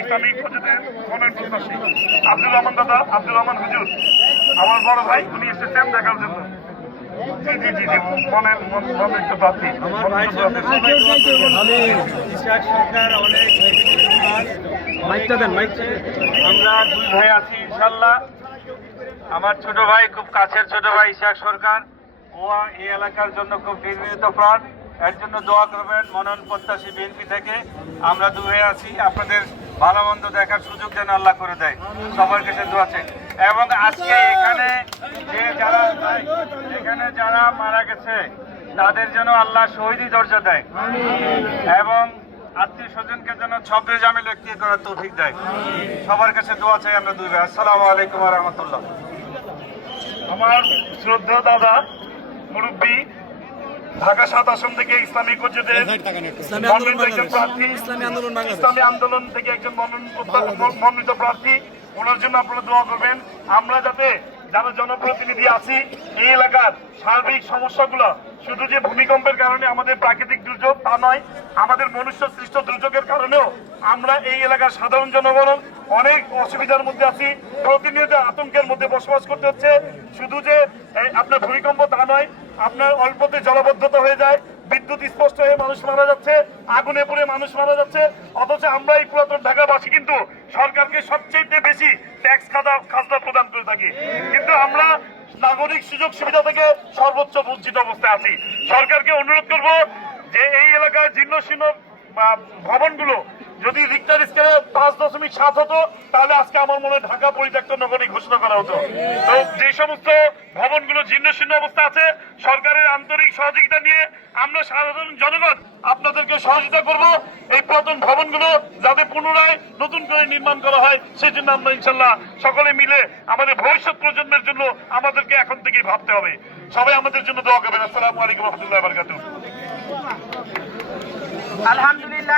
Islamic মসজিদে মনের প্রত্যাশী। আব্দুর রহমান দাদা আব্দুর রহমান হুজুর। আমার বড় ভাই উনি এসেছেন দেখার জন্য। জি জি জি মনের মনের তো প্রার্থী সরকার অনেক মাইকটা দেন মাইকটা আমরা দুই ভাই আছি ইনশাল্লাহ আমার ছোট ভাই খুব কাছের ছোট ভাই ইশাক সরকার। ও এই এলাকার জন্য খুব নির্মিত প্রাণ। এর জন্য দোয়া করবেন মনন প্রত্যাশী বিএনপি থেকে। আমরা ভাই আছি, আপনাদের ভালো মন্দ দেখার সুযোগ যেন আল্লাহ করে দেয়। সবার কাছে দোয়া চাই। এবং আজকে এখানে যে যারা এখানে যারা মারা গেছে, তাদের যেন আল্লাহ শহীদি দরজা দেয়। এবং আত্মীয় স্বজনকে যেন ছব্রে জামিল ব্যক্তি করার তৌফিক দেয়। সবার কাছে দোয়া চাই আমরা দুই ভাই আসসালামু আলাইকুম রহমতুল্লাহ। আমার শ্রদ্ধা দাদা, মুরব্বী ঢাকা সাত আসন থেকে ইসলামী একজন প্রার্থী ইসলামী আন্দোলন ইসলামী আন্দোলন থেকে একজন মনোনীত প্রার্থী ওনার জন্য আপনারা দোয়া করবেন। আমরা যাতে যারা জনপ্রতিনিধি আছি এই এলাকার সার্বিক সমস্যাগুলো। শুধু যে ভূমিকম্পের কারণে আমাদের প্রাকৃতিক দুর্যোগ তা নয়, আমাদের মনুষ্য সৃষ্ট দুর্যোগের কারণেও আমরা এই এলাকার সাধারণ জনগণ অনেক অসুবিধার মধ্যে আছি। প্রতিনিয়ত আতঙ্কের মধ্যে বসবাস করতে হচ্ছে। শুধু যে আপনার ভূমিকম্প তা নয়, আপনার অল্পতে জলবদ্ধতা হয়ে যায়। বিদ্যুৎ স্পষ্ট হয়ে মানুষ মারা যাচ্ছে, আগুনে পুড়ে মানুষ মারা যাচ্ছে, অথচ আমরা এই পুরাতন ঢাকাবাসী, কিন্তু সরকারকে সবচেয়ে বেশি ট্যাক্স খাতা, খাজনা প্রদান করে থাকি। কিন্তু আমরা নাগরিক সুযোগ সুবিধা থেকে সর্বোচ্চ বঞ্চিত অবস্থায় আছি। সরকারকে অনুরোধ করব যে এই এলাকায় জীর্ণ শীর্ণ ভবনগুলো যদি রিক্টার স্কেলে পাঁচ দশমিক সাত হতো, তাহলে আজকে আমার মনে ঢাকা পরিত্যক্ত নগরী ঘোষণা করা হতো। তো যে সমস্ত ভবনগুলো জীর্ণ শীর্ণ অবস্থা আছে, সরকারের আন্তরিক সহযোগিতা নিয়ে আমরা সাধারণ জনগণ আপনাদেরকে সহযোগিতা করব। এই পুরাতন ভবনগুলো যাতে পুনরায় নতুন করে নির্মাণ করা হয় সেই জন্য আমরা ইনশাল্লাহ সকলে মিলে আমাদের ভবিষ্যৎ প্রজন্মের জন্য আমাদেরকে এখন থেকেই ভাবতে হবে। সবাই আমাদের জন্য দোয়া করবেন। আসসালামু আলাইকুম রহমতুল্লাহ আলহামদুলিল্লাহ